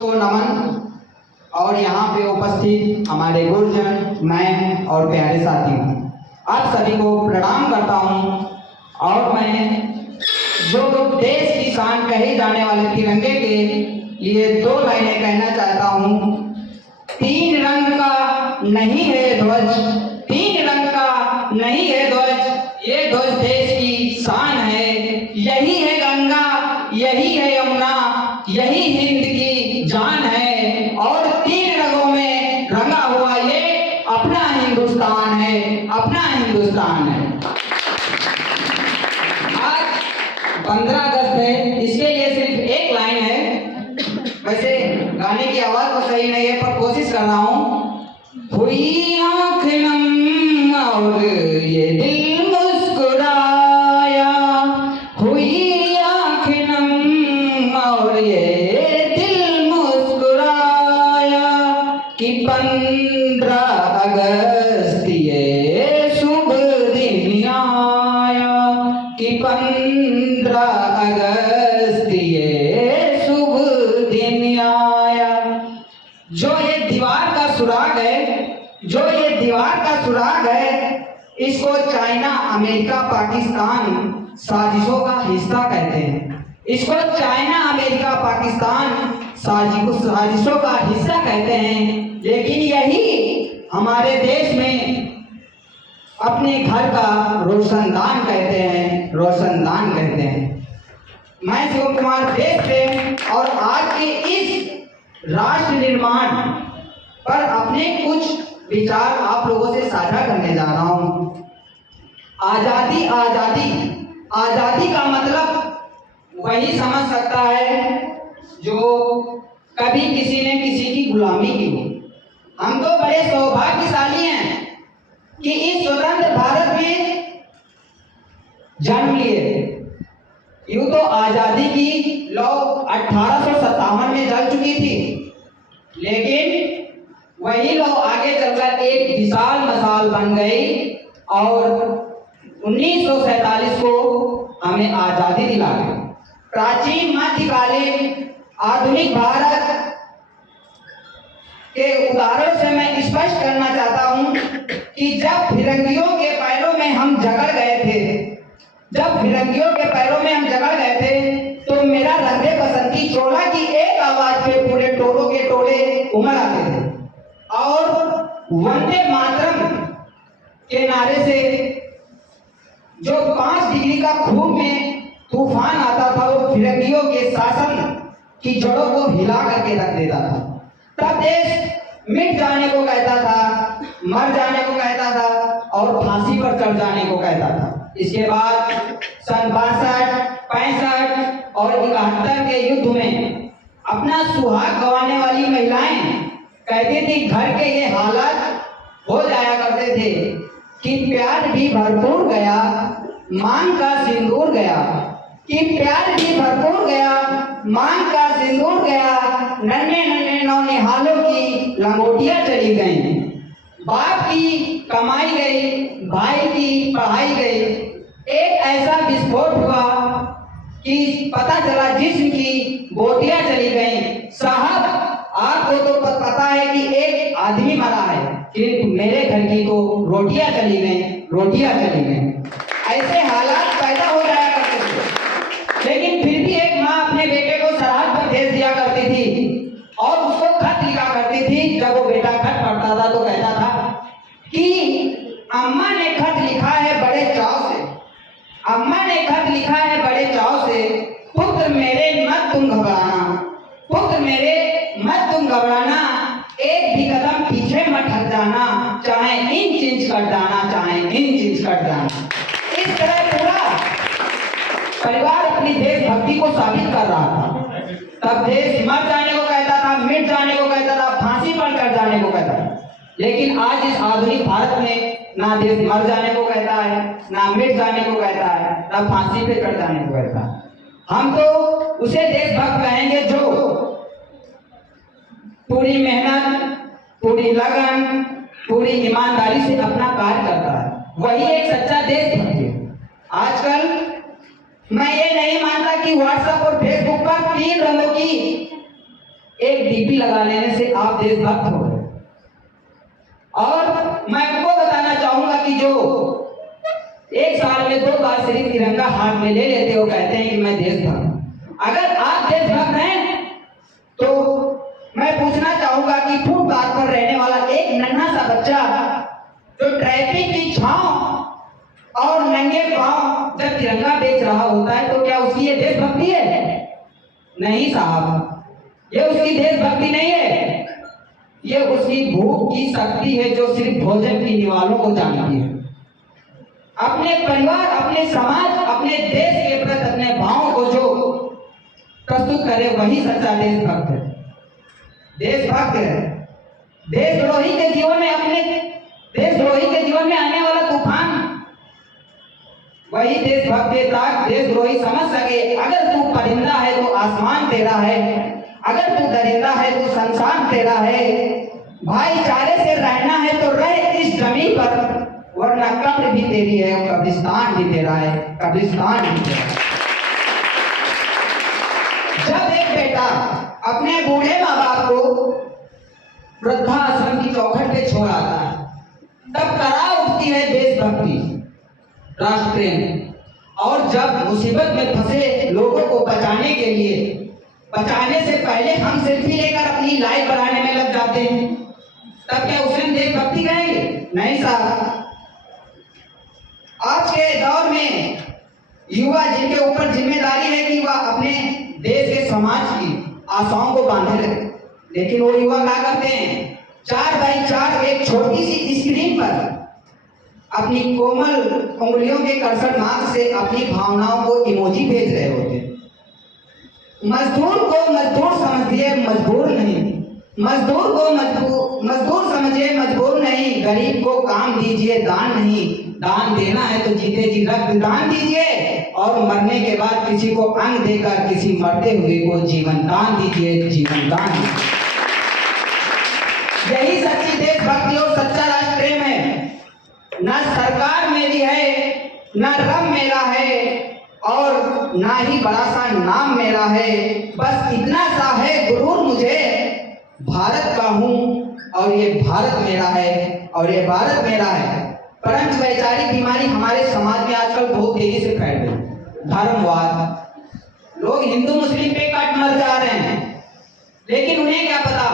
तो नमन और यहाँ पे उपस्थित हमारे गुरुजन, मैं और प्यारे साथी, आप सभी को प्रणाम करता हूँ। और मैं जो देश की शान कहे जाने वाले तिरंगे के लिए दो लाइनें कहना चाहता हूँ। तीन रंग का नहीं है ध्वज, तीन रंग का नहीं है ध्वज, ये ध्वज देश की शान है। यही है गंगा, यही है यमुना, यही हिंद की जान है। और तीन रंगों में रंगा हुआ ये अपना हिंदुस्तान है, अपना हिंदुस्तान है। आज 15 अगस्त है, इसके लिए सिर्फ एक लाइन है। वैसे गाने की आवाज तो सही नहीं है पर कोशिश कर रहा हूँ। हुई आँख नम और ये दिल मुस्कुराया, हुई आँख नम और ये दिल मुस्कुराया कि 15 अगस्त ये शुभ दिन आया, कि 15 अगस्त ये शुभ दिन आया। जो ये दीवार का सुराग है, जो ये दीवार का सुराग है, इसको चाइना, अमेरिका, पाकिस्तान साजिशों का हिस्सा कहते हैं। इसको चाइना, अमेरिका, पाकिस्तान साजिशों का हिस्सा कहते हैं। लेकिन यही हमारे देश में अपने घर का रोशनदान कहते हैं, रोशनदान कहते हैं। मैं शिव कुमार देश से और आज के इस राष्ट्र निर्माण पर अपने कुछ विचार आप लोगों से साझा करने जा रहा हूं। आजादी, आजादी, आजादी का मतलब वही समझ सकता है जो कभी किसी ने किसी की गुलामी की हो। हम तो बड़े सौभाग्यशाली हैं कि इस स्वतंत्र भारत में जन्म लिए। यूं तो आजादी की लौ 1857 में जल चुकी थी, लेकिन वही लौ आगे चलकर एक विशाल मशाल बन गई और 1947 को हमें आजादी दिला गई। प्राचीन, मध्यकालीन, आधुनिक भारत के उदाहरण से मैं स्पष्ट करना चाहता हूं कि जब फिरंगियों के पैरों में हम जकड़ गए थे, जब फिरंगियों के पैरों में हम जकड़ गए थे, तो मेरा रंगे बसंती चोला की एक आवाज पे पूरे टोलों के टोले उमड़ आते थे। और वंदे मातरम के नारे से जो 5 डिग्री का खूब में तूफान आता था, वो फिरंगियों के शासन की जड़ों को हिला करके रख देता था। तब देश मिट जाने को कहता था, मर जाने को कहता था और फांसी पर चढ़ जाने को कहता था। इसके बाद सन 62, 65 और 71 के युद्ध में अपना सुहाग गंवाने वाली महिलाएं कहती थी, घर के ये हालात हो जाया करते थे कि प्यार भी भरपूर गया, मांग का सिंदूर गया, कि प्यार भी भरपूर गया, मांग का सिंदूर गया, नन्हे नन्हे नौनिहालों की लंगोटियां चली गईं, बाप की कमाई गई, भाई की पढ़ाई गई। एक ऐसा विस्फोट हुआ कि पता चला जिस्म की बोटियां चली गईं। साहब, आपको तो पता है कि एक आदमी मरा है, कि मेरे घर की तो रोटियां चली गईं, रोटियां चली गईं। ऐसे हालात पैदा हो जाया करते थे। लेकिन फिर भी एक माँ अपने बेटे को सरहद पर भेज दिया करती थी और उसको खत लिखा करती थी। जब वो बेटा खत पढ़ता था तो कहता था कि अम्मा ने खत लिखा है बड़े चाव से, अम्मा ने खत लिखा है बड़े चाव से, पुत्र मेरे मत तुम घबराना, पुत्र मेरे मत तुम घबराना, एक भी कदम पीछे मत हट जाना, चाहे इंच इंच कट जाना, चाहे इंच इंच कट जाना। इस तरह पूरा परिवार अपनी देशभक्ति को साबित कर रहा था। तब देश मर जाने को कहता था, मिट जाने को कहता था, फांसी पर चढ़ जाने को कहता था। लेकिन आज इस आधुनिक भारत में ना देश मर जाने को कहता है, ना मिट जाने को कहता है, ना फांसी पे चढ़ जाने को कहता है। हम तो उसे देशभक्त कहेंगे जो पूरी मेहनत, पूरी लगन, पूरी ईमानदारी से अपना कार्य करता है, वही एक सच्चा देशभक्त है। आजकल मैं ये नहीं मानता कि व्हाट्सएप और फेसबुक पर 3 रंगों की एक डीपी लगा लेने से आप देशभक्त हो गए। और मैं आपको बताना चाहूंगा कि जो एक साल में 2 बार सिर्फ तिरंगा हाथ में ले लेते हो, कहते हैं कि मैं देशभक्त। अगर आप देशभक्त हैं तो मैं पूछना चाहूंगा कि फुटपाथ पर रहने वाला एक नन्हा सा बच्चा जो ट्रैफिक की छांव और नंगे पांव जब तिरंगा बेच रहा होता है तो क्या उसकी ये देशभक्ति है? नहीं साहब, ये उसकी देशभक्ति नहीं है, ये उसकी भूख की शक्ति है जो सिर्फ भोजन की निवालों को जानती है। अपने परिवार, अपने समाज, अपने देश के प्रति अपने भावों को जो प्रस्तुत करे वही सच्चा देशभक्त है। देशभक्त है देशद्रोही के जीवन में, अपने देशद्रोही के जीवन में आने वाला तूफान वही देशभक्त है, ताकि देशद्रोही समझ सके अगर तू परिंदा है तो आसमान तेरा है, अगर तू दरिंदा है तो संसार तेरा है। भाईचारे से रहना है तो रह इस जमीन पर, वरना कब्र भी तेरी है और कब्रिस्तान भी तेरा है, कब्रिस्तान भी तेरा है। जब एक बेटा अपने बूढ़े माँ बाप को वृद्धाश्रम की चौखट पे छोड़ आता है, तब करा उठती है देशभक्ति, राष्ट्र प्रेम। और जब मुसीबत में फंसे लोगों को बचाने के लिए, बचाने से पहले हम सेल्फी लेकर अपनी लाइफ बढ़ाने में लग जाते हैं, तब क्या उसे हम देशभक्ति कहेंगे? नहीं साहब। आज के दौर में युवा जिनके ऊपर जिम्मेदारी है कि वह अपने देश के समाज की आशाओं को बांधे रहे, लेकिन वो युवा क्या करते हैं? 4x4 एक छोटी सी स्क्रीन पर अपनी कोमल उंगलियों के कर्सर नाक से अपनी भावनाओं को इमोजी भेज रहे होते हैं। मजदूर को मजदूर समझिए, मजबूर नहीं। मजदूर को मजदूर समझिए, मजबूर नहीं। गरीब को काम दीजिए, दान नहीं। दान देना है तो जीते जी रक्त दान दीजिए, और मरने के बाद किसी को अंग देकर किसी मरते हुए को जीवन दान दीजिए, जीवन दान। यही सच्ची देशभक्ति और सच्चा राष्ट्र प्रेम है। ना सरकार मेरी है, ना रंग मेरा है, और ना ही बड़ा सा नाम मेरा है। बस इतना सा है गुरूर मुझे, भारत का हूँ और ये भारत मेरा है, और ये भारत मेरा है। परंतु वैचारिक बीमारी हमारे समाज में आजकल बहुत तेजी से फैल रही है। धर्मवाद, लोग हिंदू मुस्लिम पे कट मर जा रहे हैं, लेकिन उन्हें क्या पता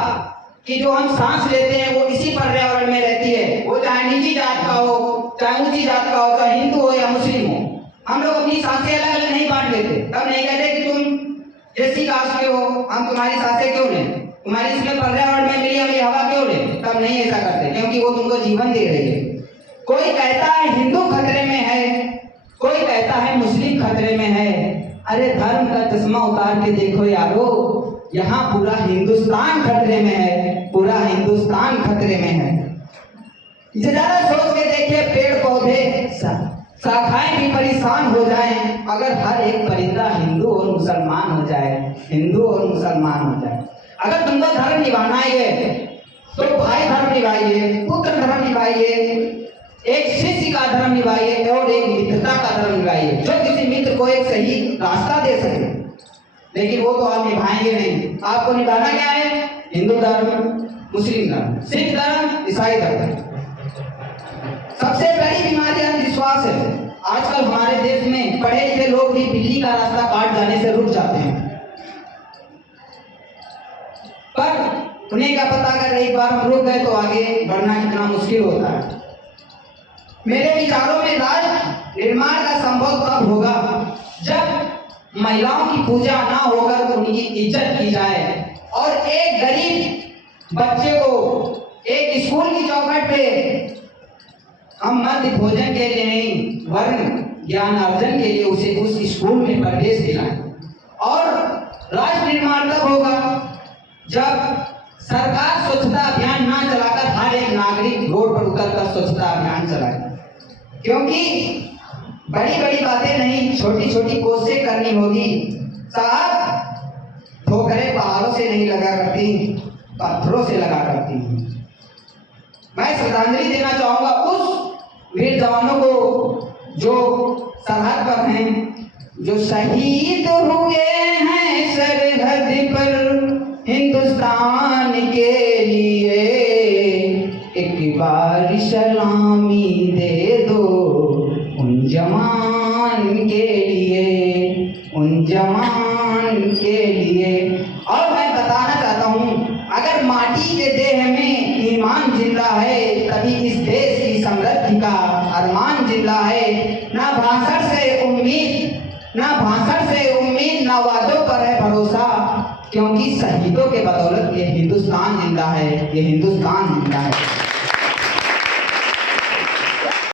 कि जो हम सांस लेते हैं वो इसी पर्यावरण में रहती है। वो चाहे निजी जात का हो, चाहे ऊंची जात का हो, चाहे हिंदू हो या मुस्लिम हो, हम लोग अपनी सांसें अलग अलग नहीं बांट लेते। तब नहीं कहते कि तुम जैसी कास्ट के हो, हम तुम्हारी सांसें क्यों लें, तुम्हारी इसमें पर्यावरण में मिली हमें हवा क्यों लें। तब नहीं ऐसा करते, क्योंकि वो तुमको जीवन दे रही है। कोई कहता है हिंदू खतरे में है, कोई कहता है मुस्लिम खतरे में है। अरे धर्म का चश्मा उतार के देखो यारो, यहाँ पूरा हिंदुस्तान खतरे में है, पूरा हिंदुस्तान खतरे में है। जरा सोच के देखिए, पेड़ पौधे शाखाएं भी परेशान हो जाएं अगर हर एक परिंदा हिंदू और मुसलमान हो जाए, हिंदू और मुसलमान हो जाए। अगर तुमको धर्म निभाना है तो भाई धर्म निभाइए, पुत्र धर्म निभाइए, एक शिष्य का धर्म निभाइए और एक मित्रता का धर्म निभाइए, जो किसी मित्र को एक सही रास्ता दे सके। लेकिन वो तो आप निभाएंगे नहीं। आपको निभाना क्या है? हिंदू धर्म, मुस्लिम धर्म, सिख धर्म, ईसाई धर्म। सबसे बड़ी बीमारी अंधविश्वास है। आजकल हमारे देश में पढ़े लिखे लोग भी बिल्ली का रास्ता काट जाने से रुक जाते हैं, पर उन्हें क्या पता अगर एक बार हम रुक गए तो आगे बढ़ना कितना मुश्किल होता है। मेरे विचारों में राष्ट्र निर्माण का संभव तब होगा जब महिलाओं की पूजा ना होकर उनकी इज्जत की जाए, और एक गरीब बच्चे को एक स्कूल की चौखट पे हम मध्य भोजन के लिए नहीं वर्ण ज्ञान अर्जन के लिए उसे उस स्कूल में प्रवेश दिलाएं। और राष्ट्र निर्माण तब होगा जब सरकार स्वच्छता अभियान ना चलाकर हर एक नागरिक रोड पर उतरकर स्वच्छता अभियान चलाए। क्योंकि बड़ी बड़ी बातें नहीं, छोटी छोटी कोशिशें करनी होगी साहब। ठोकरें पहाड़ों से नहीं लगा करती, पत्थरों से लगा करती। मैं श्रद्धांजलि देना चाहूंगा उस वीर जवानों को जो सरहद पर हैं, जो शहीद हुए हैं सरहद पर, हिंदुस्तान के लिए एक बार सलामी दे दो उन जवान के लिए, उन जवान के लिए। और मैं बताना चाहता हूँ, अगर माटी के देह में ईमान जिंदा है तभी इस देश की समृद्धि का अरमान जिंदा है। ना भाषण से उम्मीद, ना भाषण से उम्मीद, ना वादों पर है भरोसा, क्योंकि शहीदों के बदौलत ये हिंदुस्तान जिंदा है, ये हिंदुस्तान जिंदा है।